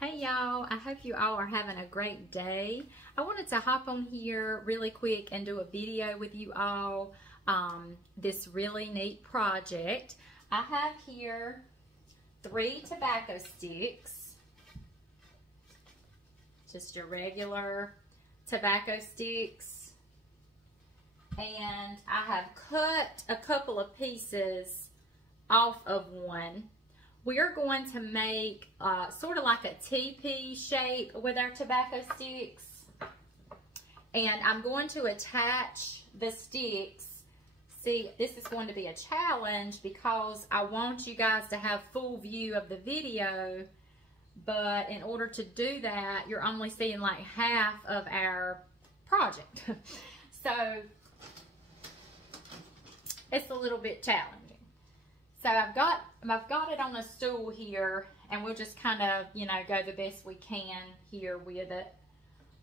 Hey y'all, I hope you all are having a great day. I wanted to hop on here really quick and do a video with you all, this really neat project. I have here 3 tobacco sticks, just your regular tobacco sticks, and I have cut a couple of pieces off of one. We're going to make sort of like a teepee shape with our tobacco sticks. And I'm going to attach the sticks. See, this is going to be a challenge because I want you guys to have full view of the video. But in order to do that, you're only seeing like half of our project. So it's a little bit challenging. So I've got it on a stool here, and we'll just kind of, you know, go the best we can here with it.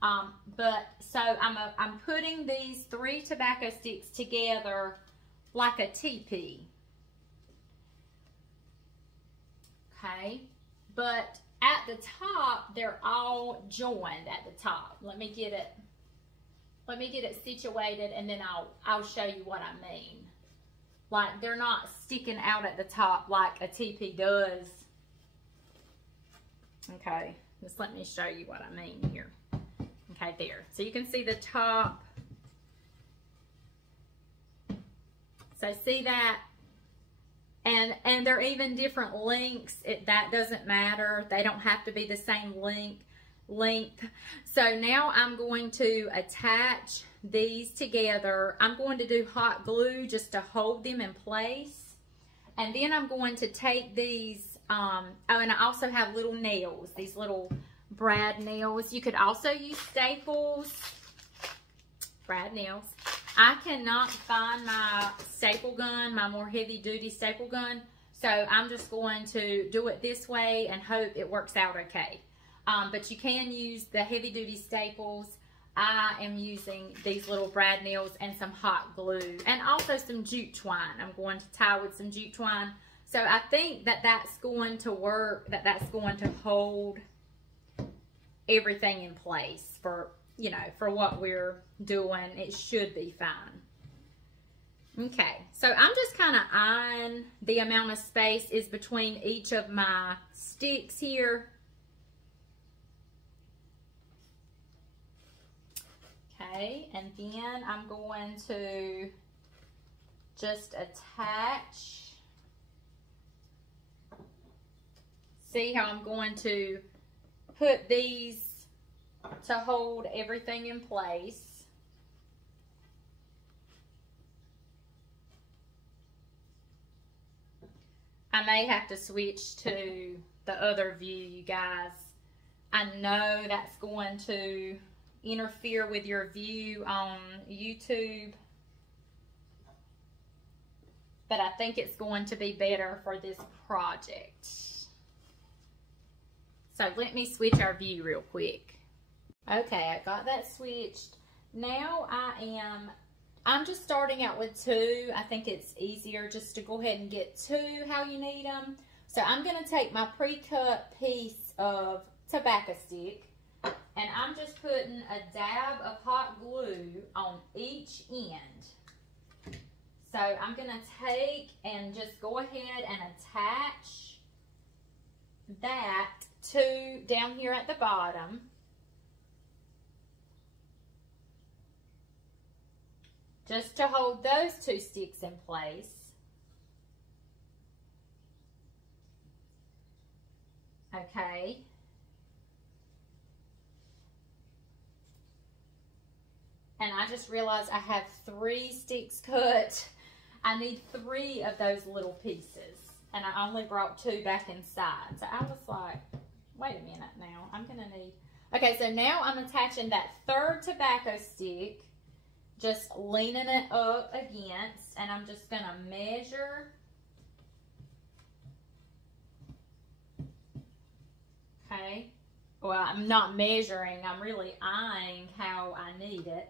So I'm putting these 3 tobacco sticks together like a teepee. Okay, but at the top they're all joined at the top. Let me get it situated, and then I'll show you what I mean. Like, they're not sticking out at the top like a teepee does. Okay, just let me show you what I mean here. Okay, there. So you can see the top. So see that? And they're even different lengths. That doesn't matter. They don't have to be the same length. So now I'm going to attach these together. I'm going to do hot glue just to hold them in place. And then I'm going to take these, oh, and I also have little nails, these little brad nails. You could also use staples, brad nails. I cannot find my staple gun, my more heavy duty staple gun. So I'm just going to do it this way and hope it works out okay. But you can use the heavy duty staples. I am using these little brad nails and some hot glue and also some jute twine. I'm going to tie with some jute twine. So I think that that's going to work, that's going to hold everything in place for, you know, for what we're doing. It should be fine. Okay, so I'm just kind of eyeing the amount of space is between each of my sticks here. Okay, and then I'm going to just attach. See how I'm going to put these to hold everything in place. I may have to switch to the other view, you guys. I know that's going to interfere with your view on YouTube, but I think it's going to be better for this project. So let me switch our view real quick. Okay, I got that switched. Now I'm just starting out with 2. I think it's easier just to go ahead and get 2 how you need them. So I'm going to take my pre-cut piece of tobacco stick, and I'm just putting a dab of hot glue on each end. So I'm going to take and just go ahead and attach that to down here at the bottom. Just to hold those 2 sticks in place. Okay. And I just realized I have 3 sticks cut. I need 3 of those little pieces. And I only brought 2 back inside. So I was like, wait a minute now. I'm going to need... Okay, so now I'm attaching that 3rd tobacco stick. Just leaning it up against. And I'm just going to measure. Okay. Well, I'm not measuring. I'm really eyeing how I need it.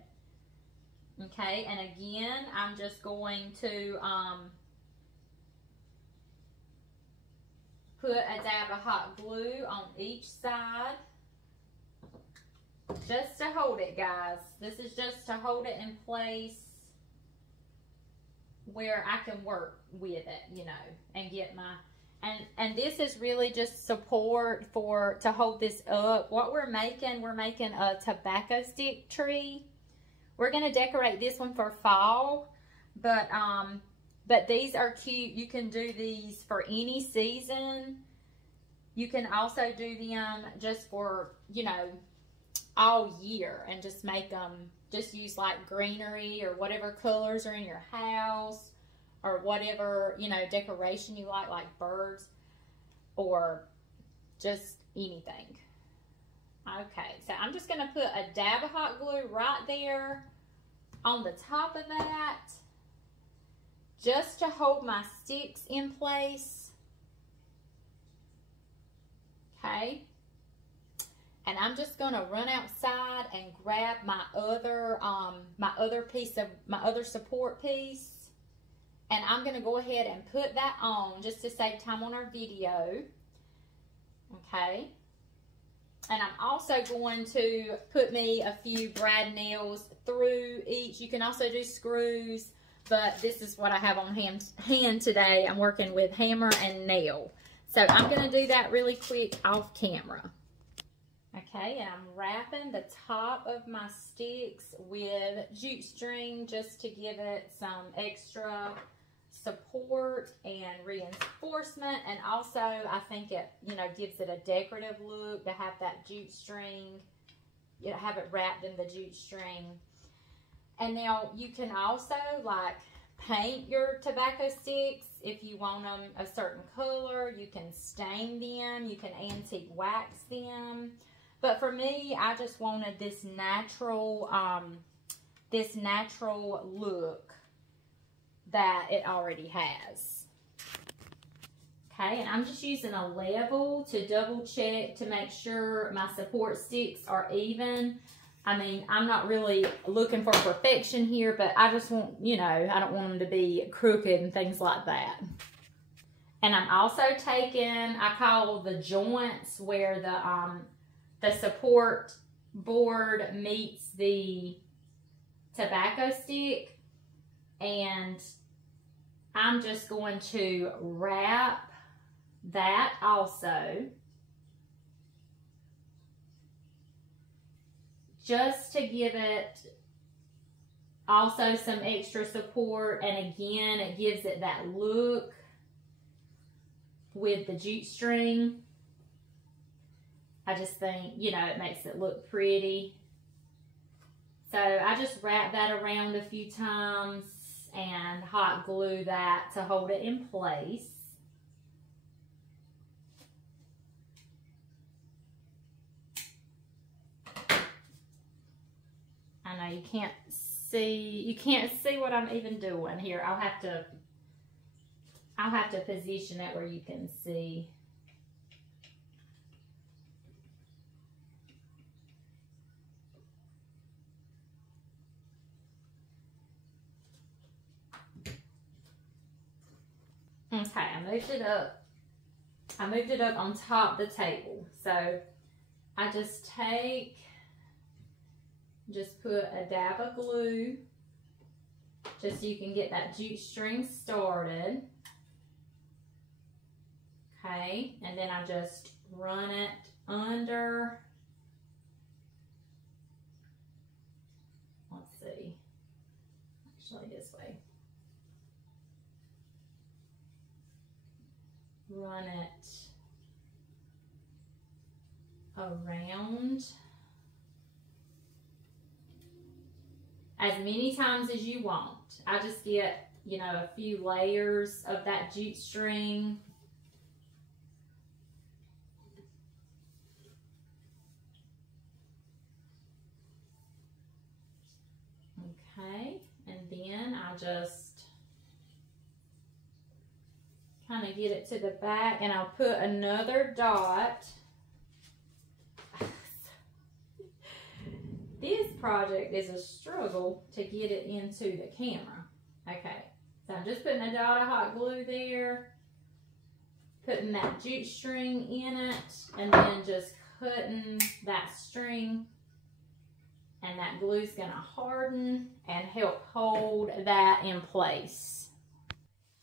Okay, and again, I'm just going to put a dab of hot glue on each side. Just to hold it, guys. This is just to hold it in place where I can work with it, you know, and get my, and this is really just support to hold this up. What we're making a tobacco stick tree. We're going to decorate this one for fall, but these are cute. You can do these for any season. You can also do them just for, you know, all year, and just make them, just use like greenery or whatever colors are in your house, or whatever, you know, decoration you like birds or just anything. Okay, so I'm just going to put a dab of hot glue right there on the top of that, just to hold my sticks in place. Okay. And I'm just going to run outside and grab my other support piece. And I'm going to go ahead and put that on just to save time on our video. Okay. And I'm also going to put me a few brad nails through each. You can also do screws, but this is what I have on hand today. I'm working with hammer and nail. So I'm going to do that really quick off camera. Okay, and I'm wrapping the top of my sticks with jute string just to give it some extra support and reinforcement, and also I think it, you know, gives it a decorative look to have that jute string, you know, have it wrapped in the jute string. And now you can also like paint your tobacco sticks if you want them a certain color. You can stain them, you can antique wax them. But for me, I just wanted this natural look that it already has. Okay, and I'm just using a level to double check to make sure my support sticks are even. I mean, I'm not really looking for perfection here, but I just want, you know, I don't want them to be crooked and things like that. And I'm also taking, I call the joints where the support board meets the tobacco stick, and I'm just going to wrap that also, just to give it also some extra support. And again, it gives it that look with the jute string. I just think, you know, it makes it look pretty. So I just wrap that around a few times and hot glue that to hold it in place. I know you can't see what I'm even doing here. I'll have to position it where you can see. Okay, I moved it up. I moved it up on top of the table. So I just put a dab of glue just so you can get that jute string started. Okay, and then I just run it under. Let's see, actually this way. Run it around as many times as you want. I just get, you know, a few layers of that jute string. Okay, and then I just kind of get it to the back, and I'll put another dot. This project is a struggle to get it into the camera. Okay, so I'm just putting a dot of hot glue there, putting that jute string in it, and then just cutting that string, and that glue's gonna harden and help hold that in place.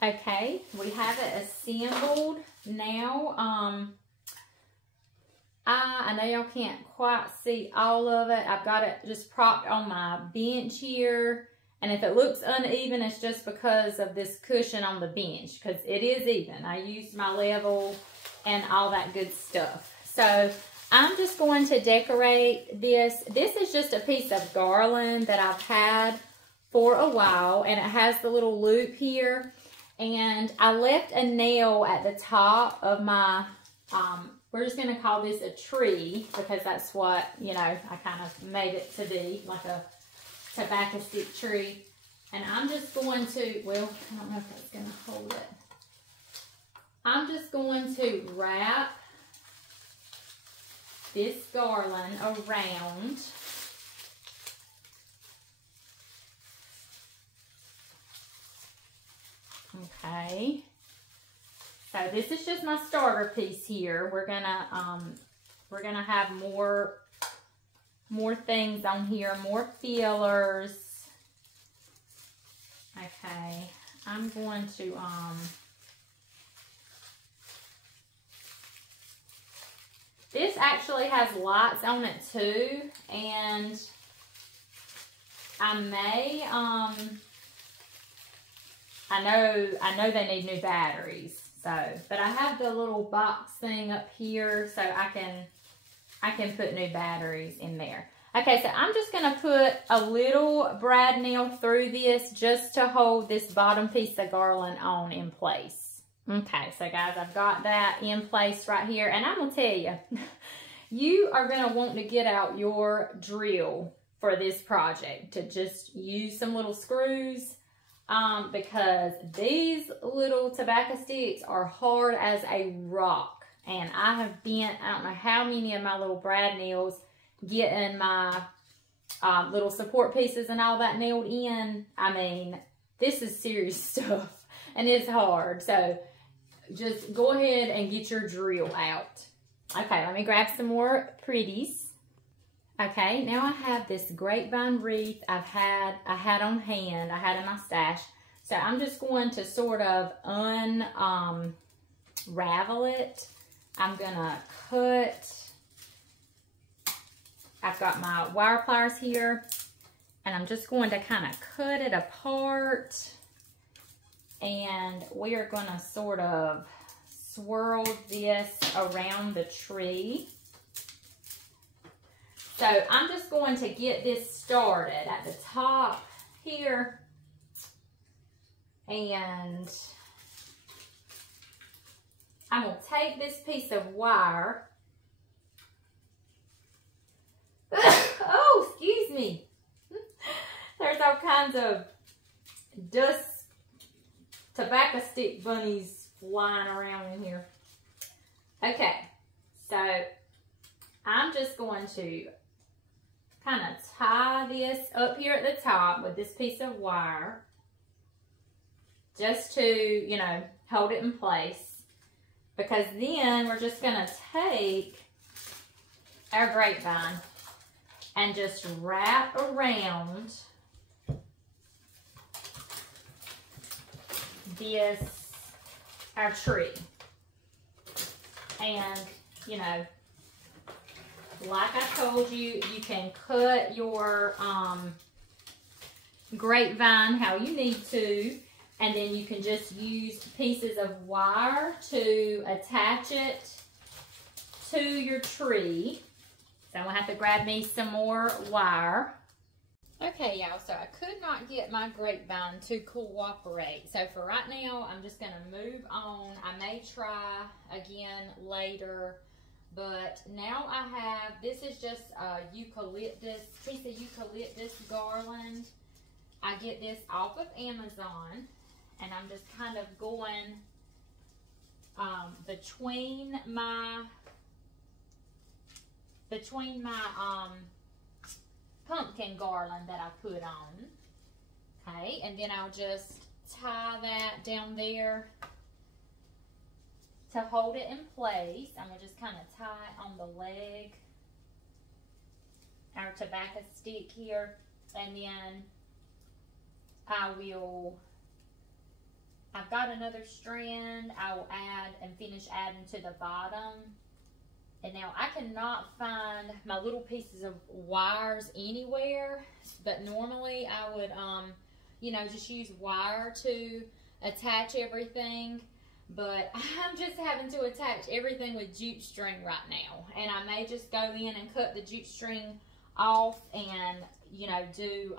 Okay, we have it assembled now. I know y'all can't quite see all of it. I've got it just propped on my bench here. And if it looks uneven, it's just because of this cushion on the bench, because it is even. I used my level and all that good stuff. So I'm just going to decorate this. This is just a piece of garland that I've had for a while, and it has the little loop here. And I left a nail at the top of my, we're just going to call this a tree, because that's what, you know, I kind of made it to be, like a tobacco stick tree. And I'm just going to, well, I don't know if that's going to hold it. I'm just going to wrap this garland around. Okay. So this is just my starter piece here. We're gonna have more things on here, more fillers. Okay, I'm going to this actually has lights on it too, and I may I know they need new batteries. So, but I have the little box thing up here, so I can put new batteries in there. Okay, so I'm just gonna put a little brad nail through this just to hold this bottom piece of garland on in place. Okay, so guys, I've got that in place right here, and I'm gonna tell you, you are gonna want to get out your drill for this project to just use some little screws. Because these little tobacco sticks are hard as a rock, and I have bent, I don't know how many of my little brad nails getting my little support pieces and all that nailed in. I mean, this is serious stuff, and it's hard. So just go ahead and get your drill out. Okay, let me grab some more pretties. Okay, now I have this grapevine wreath I had on hand, I had in my stash. So I'm just going to sort of unravel it. I'm gonna cut, I've got my wire pliers here, and I'm just going to kind of cut it apart. And we are gonna sort of swirl this around the tree. So I'm just going to get this started at the top here, and I'm going to take this piece of wire. Oh, excuse me. There's all kinds of dust, tobacco stick bunnies flying around in here. Okay, so I'm just going to kind of tie this up here at the top with this piece of wire, just to, you know, hold it in place, because then we're just going to take our grapevine and just wrap around this, our tree. And, you know, like I told you, you can cut your grapevine how you need to, and then you can just use pieces of wire to attach it to your tree. So I'm gonna have to grab me some more wire. Okay, y'all, so I could not get my grapevine to cooperate. So for right now, I'm just gonna move on. I may try again later. But now I have, this is just a piece of eucalyptus garland. I get this off of Amazon, and I'm just kind of going between my pumpkin garland that I put on. Okay, and then I'll just tie that down there to hold it in place, I'm going to just kind of tie it on the leg, our tobacco stick here, and then I've got another strand I will add and finish adding to the bottom. And now I cannot find my little pieces of wires anywhere, but normally I would, you know, just use wire to attach everything. But I'm just having to attach everything with jute string right now. And I may just go in and cut the jute string off and, you know, do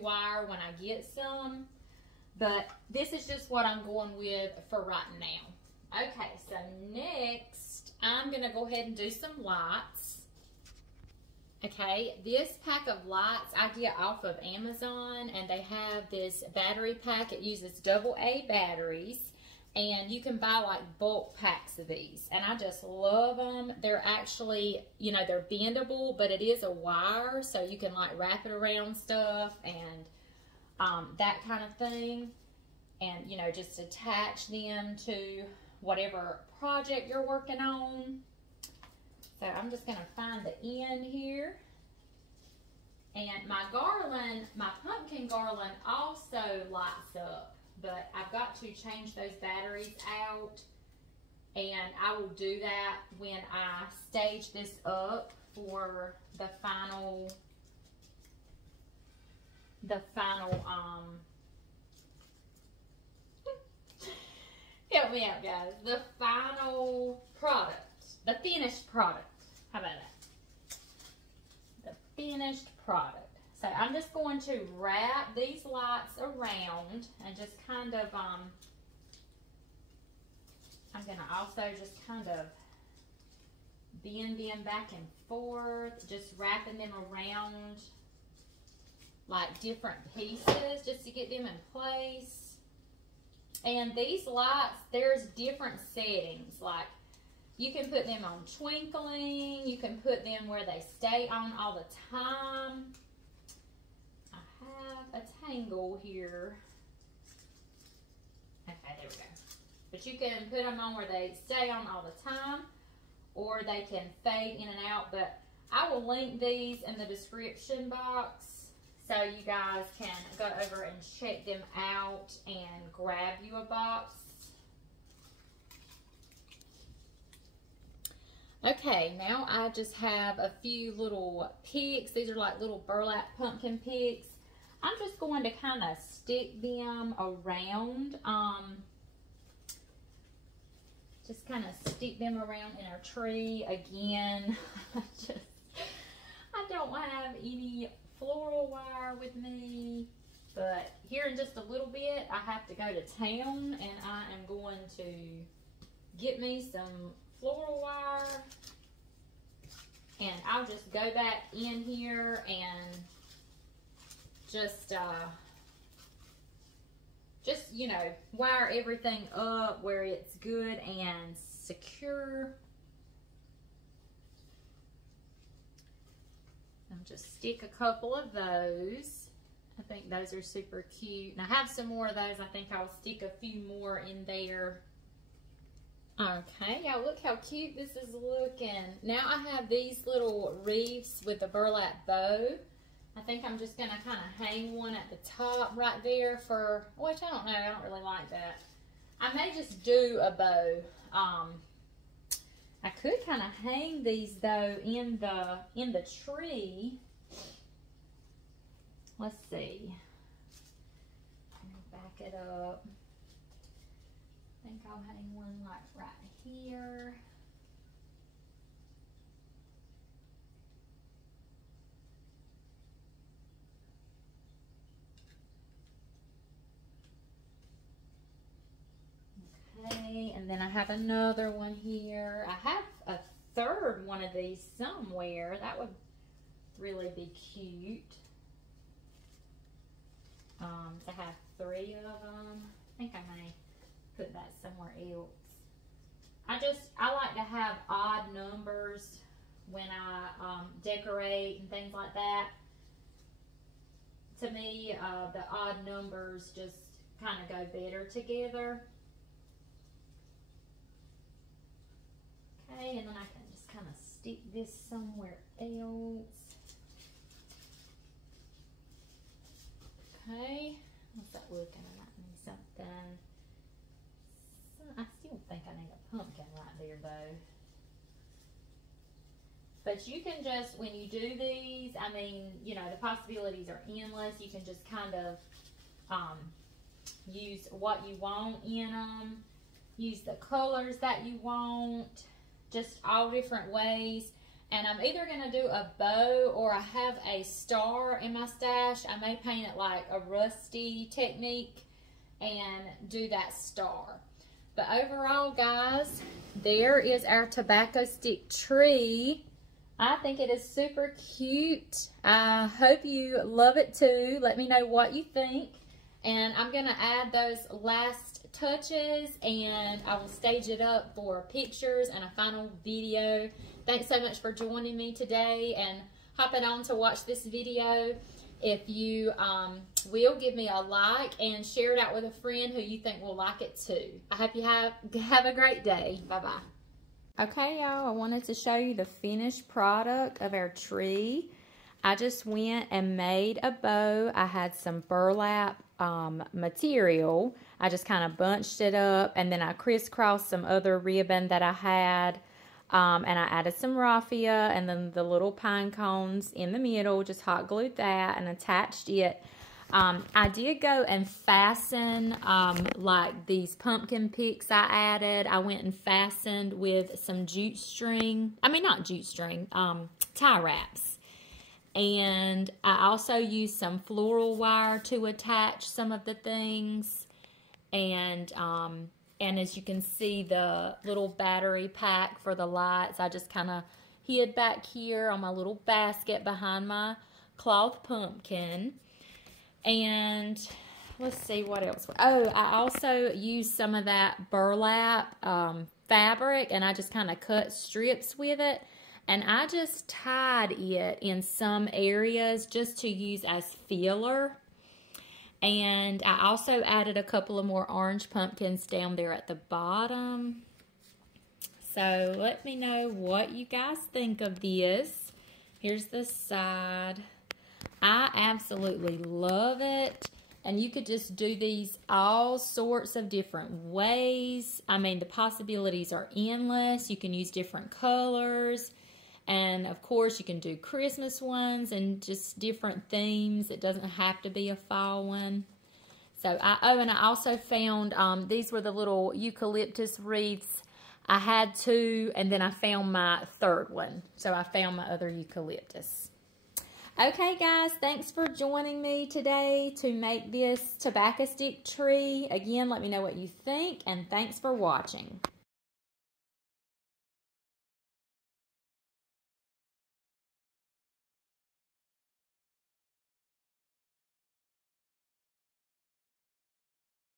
wire when I get some. But this is just what I'm going with for right now. Okay, so next I'm going to go ahead and do some lights. Okay, this pack of lights I get off of Amazon, and they have this battery pack. It uses AA batteries, and you can buy like bulk packs of these, and I just love them. They're actually, you know, they're bendable, but it is a wire, so you can like wrap it around stuff and that kind of thing, and you know, just attach them to whatever project you're working on. So I'm just going to find the end here. And my garland, my pumpkin garland also lights up, but I've got to change those batteries out, and I will do that when I stage this up for the final help me out, guys. The final product, the finished product. How about that? The finished product. So I'm just going to wrap these lights around and just kind of, I'm going to also just kind of bend them back and forth, just wrapping them around like different pieces just to get them in place. And these lights, there's different settings. Like, you can put them on twinkling. You can put them where they stay on all the time. I have a tangle here. Okay, there we go. But you can put them on where they stay on all the time, or they can fade in and out. But I will link these in the description box, so you guys can go over and check them out and grab you a box. Okay, now I just have a few little picks. These are like little burlap pumpkin picks. I'm just going to kind of stick them around, just kind of stick them around in our tree. Again, I don't have any floral wire with me, but here in just a little bit I have to go to town, and I am going to get me some floral wire, and I'll just go back in here and just you know, wire everything up where it's good and secure. I'll just stick a couple of those. I think those are super cute. And I have some more of those. I think I'll stick a few more in there. Okay, y'all, look how cute this is looking. Now I have these little wreaths with a burlap bow. I think I'm just going to kind of hang one at the top right there for, which I don't know, I don't really like that. I may just do a bow. I could kind of hang these though in the tree. Let's see. Let me back it up. I think I'll hang one like right here. Okay, and then I have another one here. I have a third one of these somewhere. That would really be cute. To have 3 of them. I think I may put that somewhere else. I like to have odd numbers when I decorate and things like that. To me, the odd numbers just kind of go better together. Okay, and then I can just kind of stick this somewhere else. Okay, what's that looking? I might need something. I still think I need a pumpkin right there though. But you can just, when you do these, I mean, you know, the possibilities are endless. You can just kind of use what you want in them. Use the colors that you want. Just all different ways. And I'm either going to do a bow or I have a star in my stash. I may paint it like a rusty technique and do that star. But overall, guys, there is our tobacco stick tree. I think it is super cute. I hope you love it too. Let me know what you think. And I'm going to add those last touches and I will stage it up for pictures and a final video. Thanks so much for joining me today and hopping on to watch this video. If you will, give me a like and share it out with a friend who you think will like it too. I hope you have a great day. Bye-bye. Okay, y'all, I wanted to show you the finished product of our tree. I just went and made a bow. I had some burlap material. I just kind of bunched it up and then I crisscrossed some other ribbon that I had. And I added some raffia and then the little pine cones in the middle, just hot glued that and attached it. I did go and fasten like these pumpkin picks I added. I went and fastened with some jute string. I mean, not jute string, tie wraps. And I also used some floral wire to attach some of the things. And as you can see, the little battery pack for the lights, I just kind of hid back here on my little basket behind my cloth pumpkin. And let's see what else. Oh, I also used some of that burlap fabric, and I just kind of cut strips with it. And I just tied it in some areas just to use as filler. And I also added a couple of more orange pumpkins down there at the bottom. So let me know what you guys think of this. Here's the side. I absolutely love it. And you could just do these all sorts of different ways. I mean, the possibilities are endless. You can use different colors. And of course, you can do Christmas ones and just different themes. It doesn't have to be a fall one. So, and I also found, these were the little eucalyptus wreaths. I had two, and then I found my third one. So, I found my other eucalyptus. Okay, guys, thanks for joining me today to make this tobacco stick tree. Again, let me know what you think, and thanks for watching.